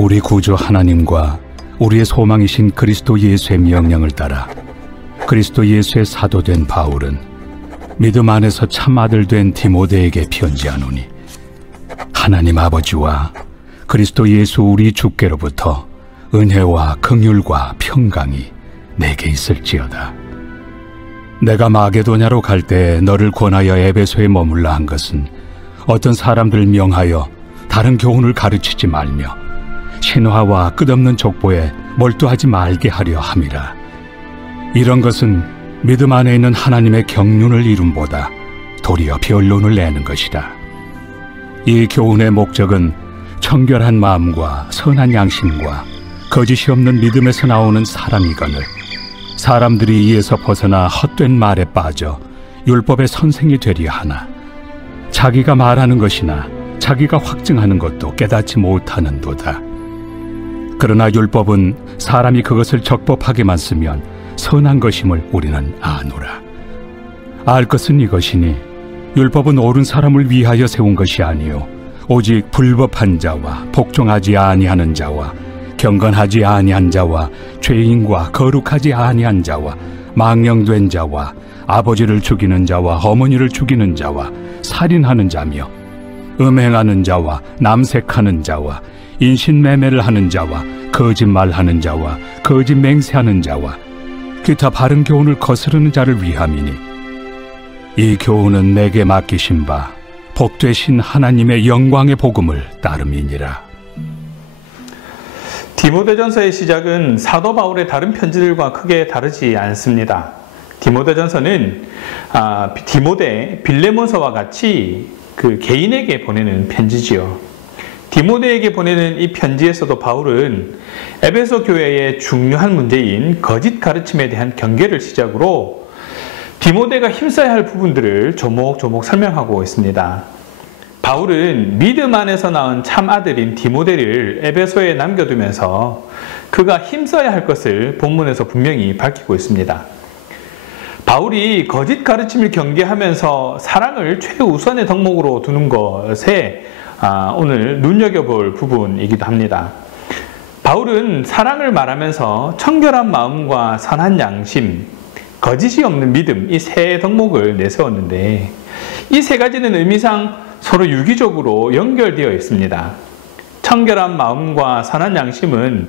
우리 구주 하나님과 우리의 소망이신 그리스도 예수의 명령을 따라 그리스도 예수의 사도된 바울은 믿음 안에서 참 아들 된 디모데에게 편지하노니, 하나님 아버지와 그리스도 예수 우리 주께로부터 은혜와 긍휼과 평강이 내게 있을지어다. 내가 마게도냐로 갈 때 너를 권하여 에베소에 머물라 한 것은 어떤 사람들 명하여 다른 교훈을 가르치지 말며 신화와 끝없는 족보에 몰두하지 말게 하려 함이라. 이런 것은 믿음 안에 있는 하나님의 경륜을 이룸보다 도리어 변론을 내는 것이다. 이 교훈의 목적은 청결한 마음과 선한 양심과 거짓이 없는 믿음에서 나오는 사랑이거늘 사람들이 이에서 벗어나 헛된 말에 빠져 율법의 선생이 되려 하나 자기가 말하는 것이나 자기가 확증하는 것도 깨닫지 못하는도다. 그러나 율법은 사람이 그것을 적법하게만 쓰면 선한 것임을 우리는 아노라. 알 것은 이것이니 율법은 옳은 사람을 위하여 세운 것이 아니요 오직 불법한 자와 복종하지 아니하는 자와 경건하지 아니한 자와 죄인과 거룩하지 아니한 자와 망령된 자와 아버지를 죽이는 자와 어머니를 죽이는 자와 살인하는 자며 음행하는 자와 남색하는 자와 인신매매를 하는 자와 거짓말하는 자와 거짓 맹세하는 자와 기타 바른 교훈을 거스르는 자를 위함이니, 이 교훈은 내게 맡기신 바 복되신 하나님의 영광의 복음을 따름이니라. 디모데전서의 시작은 사도 바울의 다른 편지들과 크게 다르지 않습니다. 디모데전서는 디모데, 빌레몬서와 같이 그 개인에게 보내는 편지지요. 디모데에게 보내는 이 편지에서도 바울은 에베소 교회의 중요한 문제인 거짓 가르침에 대한 경계를 시작으로 디모데가 힘써야 할 부분들을 조목조목 설명하고 있습니다. 바울은 믿음 안에서 낳은 참 아들인 디모데를 에베소에 남겨두면서 그가 힘써야 할 것을 본문에서 분명히 밝히고 있습니다. 바울이 거짓 가르침을 경계하면서 사랑을 최우선의 덕목으로 두는 것에 오늘 눈여겨볼 부분이기도 합니다. 바울은 사랑을 말하면서 청결한 마음과 선한 양심, 거짓이 없는 믿음, 이 세 덕목을 내세웠는데 이 세 가지는 의미상 서로 유기적으로 연결되어 있습니다. 청결한 마음과 선한 양심은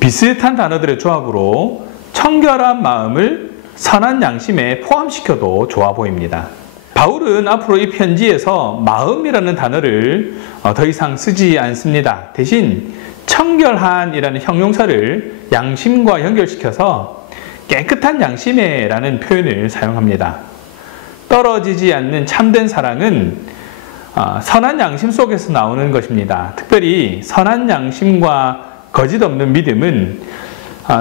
비슷한 단어들의 조합으로 청결한 마음을 선한 양심에 포함시켜도 좋아 보입니다. 바울은 앞으로 이 편지에서 마음이라는 단어를 더 이상 쓰지 않습니다. 대신 청결한이라는 형용사를 양심과 연결시켜서 깨끗한 양심에 라는 표현을 사용합니다. 떨어지지 않는 참된 사랑은 선한 양심 속에서 나오는 것입니다. 특별히 선한 양심과 거짓 없는 믿음은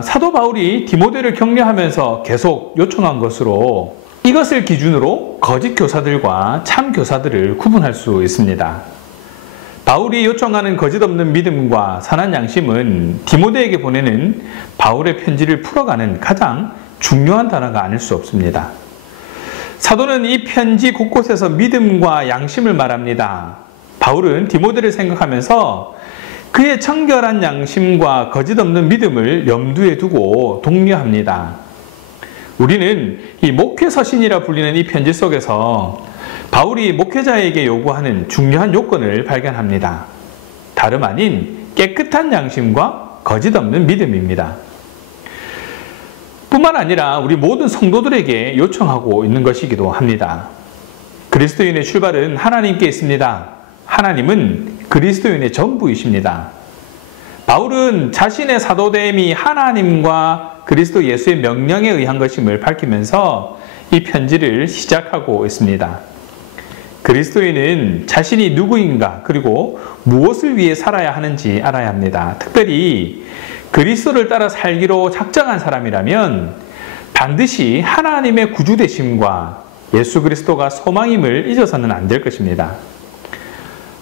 사도 바울이 디모데를 격려하면서 계속 요청한 것으로 이것을 기준으로 거짓 교사들과 참 교사들을 구분할 수 있습니다. 바울이 요청하는 거짓 없는 믿음과 선한 양심은 디모데에게 보내는 바울의 편지를 풀어가는 가장 중요한 단어가 아닐 수 없습니다. 사도는 이 편지 곳곳에서 믿음과 양심을 말합니다. 바울은 디모데를 생각하면서 그의 청결한 양심과 거짓 없는 믿음을 염두에 두고 독려합니다. 우리는 이 목회서신이라 불리는 이 편지 속에서 바울이 목회자에게 요구하는 중요한 요건을 발견합니다. 다름 아닌 깨끗한 양심과 거짓 없는 믿음입니다. 뿐만 아니라 우리 모든 성도들에게 요청하고 있는 것이기도 합니다. 그리스도인의 출발은 하나님께 있습니다. 하나님은 그리스도인의 전부이십니다. 바울은 자신의 사도됨이 하나님과 그리스도 예수의 명령에 의한 것임을 밝히면서 이 편지를 시작하고 있습니다. 그리스도인은 자신이 누구인가 그리고 무엇을 위해 살아야 하는지 알아야 합니다. 특별히 그리스도를 따라 살기로 작정한 사람이라면 반드시 하나님의 구주되심과 예수 그리스도가 소망임을 잊어서는 안 될 것입니다.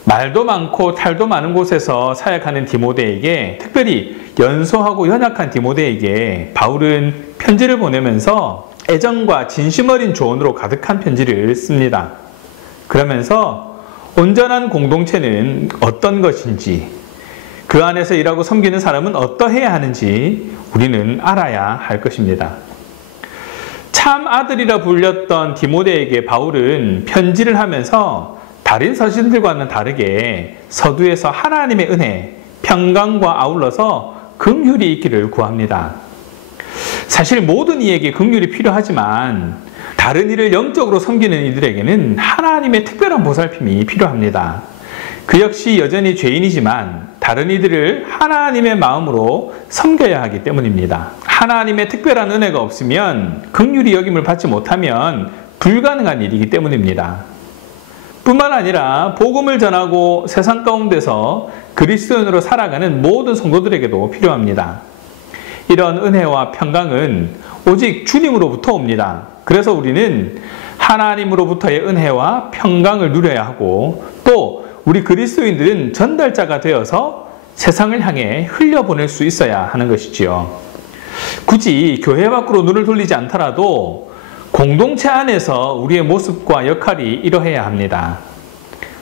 말도 많고 탈도 많은 곳에서 사역하는 디모데에게, 특별히 연소하고 연약한 디모데에게 바울은 편지를 보내면서 애정과 진심 어린 조언으로 가득한 편지를 씁니다. 그러면서 온전한 공동체는 어떤 것인지, 그 안에서 일하고 섬기는 사람은 어떠해야 하는지 우리는 알아야 할 것입니다. 참 아들이라 불렸던 디모데에게 바울은 편지를 하면서 다른 서신들과는 다르게 서두에서 하나님의 은혜, 평강과 아울러서 긍휼이 있기를 구합니다. 사실 모든 이에게 긍휼이 필요하지만 다른 이를 영적으로 섬기는 이들에게는 하나님의 특별한 보살핌이 필요합니다. 그 역시 여전히 죄인이지만 다른 이들을 하나님의 마음으로 섬겨야 하기 때문입니다. 하나님의 특별한 은혜가 없으면 긍휼히 여김을 받지 못하면 불가능한 일이기 때문입니다. 뿐만 아니라 복음을 전하고 세상 가운데서 그리스도인으로 살아가는 모든 성도들에게도 필요합니다. 이런 은혜와 평강은 오직 주님으로부터 옵니다. 그래서 우리는 하나님으로부터의 은혜와 평강을 누려야 하고 또 우리 그리스도인들은 전달자가 되어서 세상을 향해 흘려보낼 수 있어야 하는 것이지요. 굳이 교회 밖으로 눈을 돌리지 않더라도 공동체 안에서 우리의 모습과 역할이 이러해야 합니다.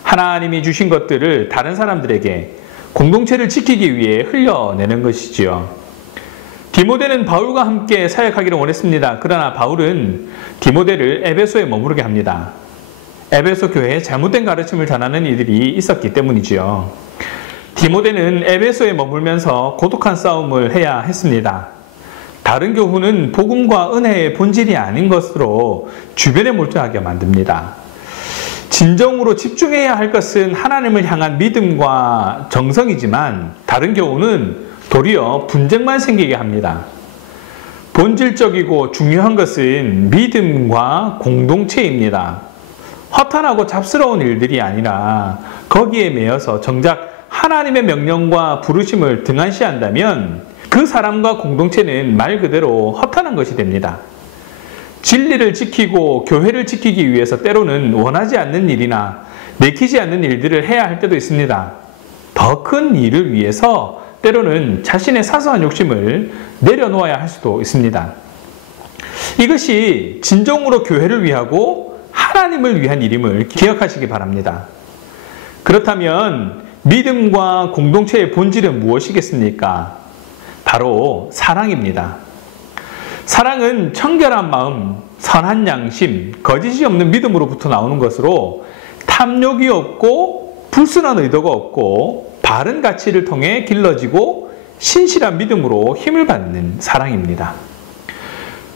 하나님이 주신 것들을 다른 사람들에게 공동체를 지키기 위해 흘려내는 것이지요. 디모데는 바울과 함께 사역하기를 원했습니다. 그러나 바울은 디모데를 에베소에 머무르게 합니다. 에베소 교회에 잘못된 가르침을 전하는 이들이 있었기 때문이지요. 디모데는 에베소에 머물면서 고독한 싸움을 해야 했습니다. 다른 교훈은 복음과 은혜의 본질이 아닌 것으로 주변에 몰두하게 만듭니다. 진정으로 집중해야 할 것은 하나님을 향한 믿음과 정성이지만 다른 교훈은 도리어 분쟁만 생기게 합니다. 본질적이고 중요한 것은 믿음과 공동체입니다. 허탄하고 잡스러운 일들이 아니라 거기에 매여서 정작 하나님의 명령과 부르심을 등한시한다면 그 사람과 공동체는 말 그대로 허탄한 것이 됩니다. 진리를 지키고 교회를 지키기 위해서 때로는 원하지 않는 일이나 내키지 않는 일들을 해야 할 때도 있습니다. 더 큰 일을 위해서 때로는 자신의 사소한 욕심을 내려놓아야 할 수도 있습니다. 이것이 진정으로 교회를 위하고 하나님을 위한 일임을 기억하시기 바랍니다. 그렇다면 믿음과 공동체의 본질은 무엇이겠습니까? 바로 사랑입니다. 사랑은 청결한 마음, 선한 양심, 거짓이 없는 믿음으로부터 나오는 것으로 탐욕이 없고 불순한 의도가 없고 바른 가치를 통해 길러지고 신실한 믿음으로 힘을 받는 사랑입니다.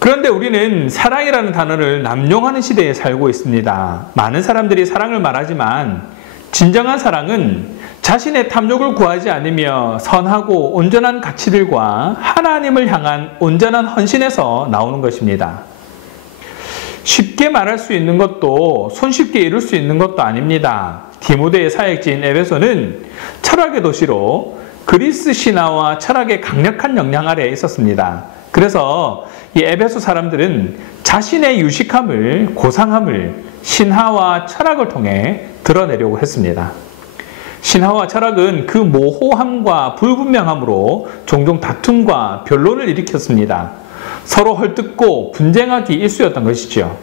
그런데 우리는 사랑이라는 단어를 남용하는 시대에 살고 있습니다. 많은 사람들이 사랑을 말하지만 진정한 사랑은 자신의 탐욕을 구하지 않으며 선하고 온전한 가치들과 하나님을 향한 온전한 헌신에서 나오는 것입니다. 쉽게 말할 수 있는 것도 손쉽게 이룰 수 있는 것도 아닙니다. 디모데의 사역지인 에베소는 철학의 도시로 그리스 신화와 철학의 강력한 영향 아래에 있었습니다. 그래서 이 에베소 사람들은 자신의 유식함을, 고상함을 신화와 철학을 통해 드러내려고 했습니다. 신화와 철학은 그 모호함과 불분명함으로 종종 다툼과 변론을 일으켰습니다. 서로 헐뜯고 분쟁하기 일쑤였던 것이죠.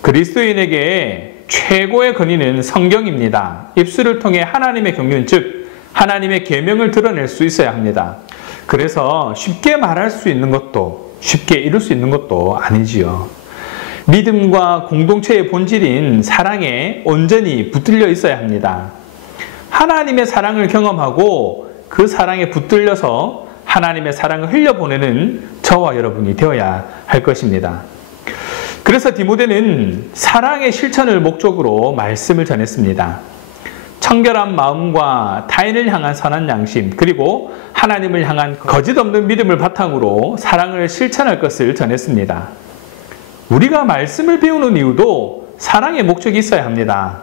그리스도인에게 최고의 권위는 성경입니다. 입술을 통해 하나님의 경륜, 즉 하나님의 계명을 드러낼 수 있어야 합니다. 그래서 쉽게 말할 수 있는 것도 쉽게 이룰 수 있는 것도 아니지요. 믿음과 공동체의 본질인 사랑에 온전히 붙들려 있어야 합니다. 하나님의 사랑을 경험하고 그 사랑에 붙들려서 하나님의 사랑을 흘려보내는 저와 여러분이 되어야 할 것입니다. 그래서 디모데는 사랑의 실천을 목적으로 말씀을 전했습니다. 청결한 마음과 타인을 향한 선한 양심, 그리고 하나님을 향한 거짓 없는 믿음을 바탕으로 사랑을 실천할 것을 전했습니다. 우리가 말씀을 배우는 이유도 사랑의 목적이 있어야 합니다.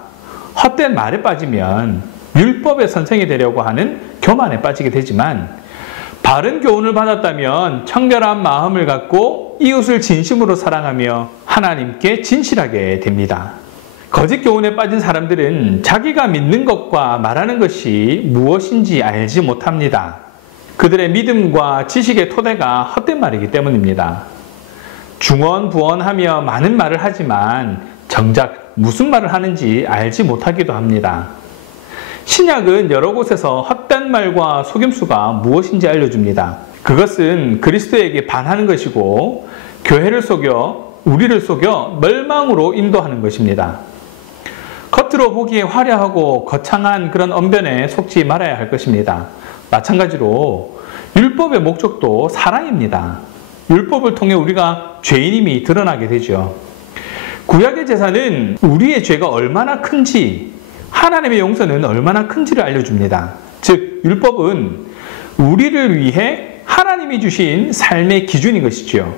헛된 말에 빠지면 율법의 선생이 되려고 하는 교만에 빠지게 되지만 바른 교훈을 받았다면 청결한 마음을 갖고 이웃을 진심으로 사랑하며 하나님께 진실하게 됩니다. 거짓 교훈에 빠진 사람들은 자기가 믿는 것과 말하는 것이 무엇인지 알지 못합니다. 그들의 믿음과 지식의 토대가 헛된 말이기 때문입니다. 중언부언하며 많은 말을 하지만 정작 무슨 말을 하는지 알지 못하기도 합니다. 신약은 여러 곳에서 헛된 말과 속임수가 무엇인지 알려줍니다. 그것은 그리스도에게 반하는 것이고 교회를 속여 우리를 속여 멸망으로 인도하는 것입니다. 겉으로 보기에 화려하고 거창한 그런 언변에 속지 말아야 할 것입니다. 마찬가지로 율법의 목적도 사랑입니다. 율법을 통해 우리가 죄인임이 드러나게 되죠. 구약의 제사는 우리의 죄가 얼마나 큰지, 하나님의 용서는 얼마나 큰지를 알려줍니다. 즉, 율법은 우리를 위해 하나님이 주신 삶의 기준인 것이죠.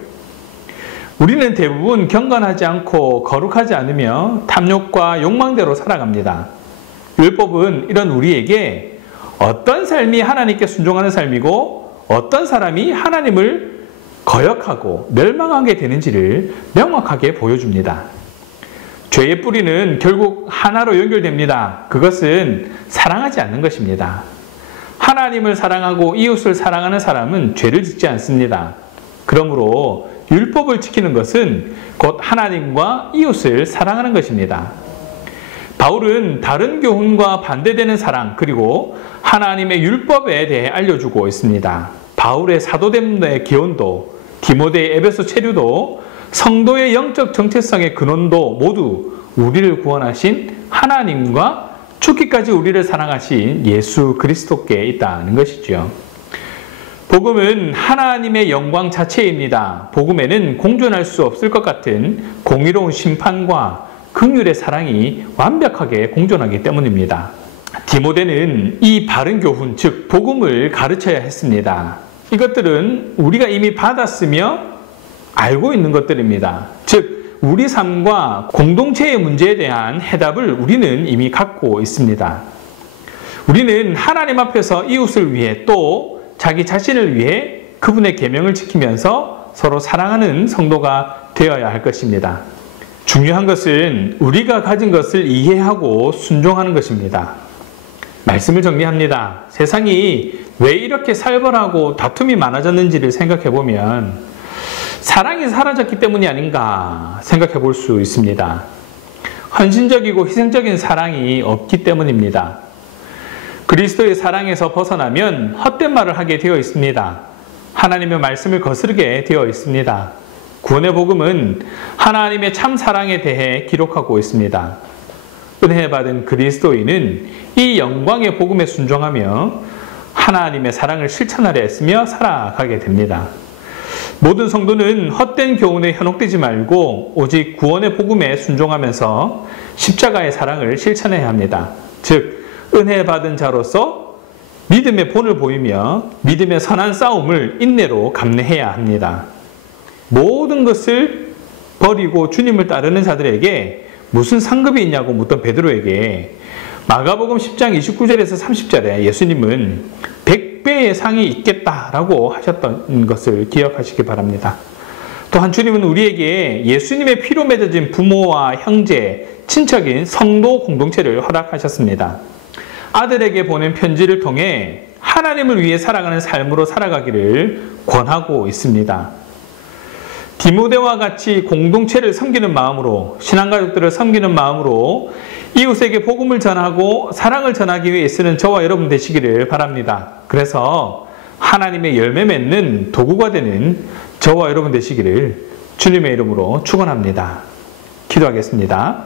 우리는 대부분 경건하지 않고 거룩하지 않으며 탐욕과 욕망대로 살아갑니다. 율법은 이런 우리에게 어떤 삶이 하나님께 순종하는 삶이고 어떤 사람이 하나님을 거역하고 멸망하게 되는지를 명확하게 보여줍니다. 죄의 뿌리는 결국 하나로 연결됩니다. 그것은 사랑하지 않는 것입니다. 하나님을 사랑하고 이웃을 사랑하는 사람은 죄를 짓지 않습니다. 그러므로 율법을 지키는 것은 곧 하나님과 이웃을 사랑하는 것입니다. 바울은 다른 교훈과 반대되는 사랑 그리고 하나님의 율법에 대해 알려주고 있습니다. 바울의 사도됨의 기원도, 디모데의 에베소 체류도, 성도의 영적 정체성의 근원도 모두 우리를 구원하신 하나님과 죽기까지 우리를 사랑하신 예수 그리스도께 있다는 것이죠. 복음은 하나님의 영광 자체입니다. 복음에는 공존할 수 없을 것 같은 공의로운 심판과 긍휼의 사랑이 완벽하게 공존하기 때문입니다. 디모데는 이 바른 교훈, 즉 복음을 가르쳐야 했습니다. 이것들은 우리가 이미 받았으며 알고 있는 것들입니다. 즉 우리 삶과 공동체의 문제에 대한 해답을 우리는 이미 갖고 있습니다. 우리는 하나님 앞에서 이웃을 위해 또 자기 자신을 위해 그분의 계명을 지키면서 서로 사랑하는 성도가 되어야 할 것입니다. 중요한 것은 우리가 가진 것을 이해하고 순종하는 것입니다. 말씀을 정리합니다. 세상이 왜 이렇게 살벌하고 다툼이 많아졌는지를 생각해 보면 사랑이 사라졌기 때문이 아닌가 생각해 볼 수 있습니다. 헌신적이고 희생적인 사랑이 없기 때문입니다. 그리스도의 사랑에서 벗어나면 헛된 말을 하게 되어 있습니다. 하나님의 말씀을 거스르게 되어 있습니다. 구원의 복음은 하나님의 참 사랑에 대해 기록하고 있습니다. 은혜 받은 그리스도인은 이 영광의 복음에 순종하며 하나님의 사랑을 실천하려 했으며 살아가게 됩니다. 모든 성도는 헛된 교훈에 현혹되지 말고 오직 구원의 복음에 순종하면서 십자가의 사랑을 실천해야 합니다. 즉 은혜 받은 자로서 믿음의 본을 보이며 믿음의 선한 싸움을 인내로 감내해야 합니다. 모든 것을 버리고 주님을 따르는 자들에게 무슨 상급이 있냐고 묻던 베드로에게 마가복음 10장 29절에서 30절에 예수님은 100배의 상이 있겠다라고 하셨던 것을 기억하시기 바랍니다. 또한 주님은 우리에게 예수님의 피로 맺어진 부모와 형제, 친척인 성도 공동체를 허락하셨습니다. 아들에게 보낸 편지를 통해 하나님을 위해 살아가는 삶으로 살아가기를 권하고 있습니다. 디모데와 같이 공동체를 섬기는 마음으로, 신앙가족들을 섬기는 마음으로 이웃에게 복음을 전하고 사랑을 전하기 위해 쓰는 저와 여러분 되시기를 바랍니다. 그래서 하나님의 열매 맺는 도구가 되는 저와 여러분 되시기를 주님의 이름으로 축원합니다. 기도하겠습니다.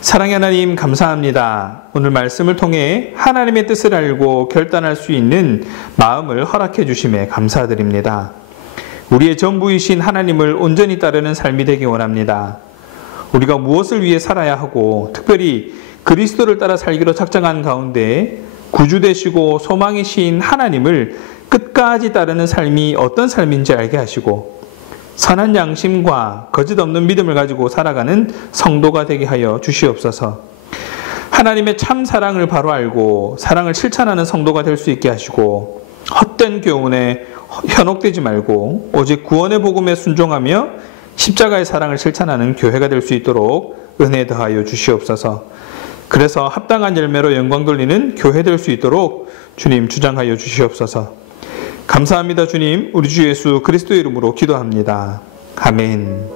사랑의 하나님 감사합니다. 오늘 말씀을 통해 하나님의 뜻을 알고 결단할 수 있는 마음을 허락해 주심에 감사드립니다. 우리의 전부이신 하나님을 온전히 따르는 삶이 되기 원합니다. 우리가 무엇을 위해 살아야 하고 특별히 그리스도를 따라 살기로 작정한 가운데 구주 되시고 소망이신 하나님을 끝까지 따르는 삶이 어떤 삶인지 알게 하시고 선한 양심과 거짓 없는 믿음을 가지고 살아가는 성도가 되게 하여 주시옵소서. 하나님의 참 사랑을 바로 알고 사랑을 실천하는 성도가 될 수 있게 하시고 헛된 교훈에 현혹되지 말고 오직 구원의 복음에 순종하며 십자가의 사랑을 실천하는 교회가 될 수 있도록 은혜 더하여 주시옵소서. 그래서 합당한 열매로 영광 돌리는 교회 될 수 있도록 주님 주장하여 주시옵소서. 감사합니다 주님. 우리 주 예수 그리스도의 이름으로 기도합니다. 아멘.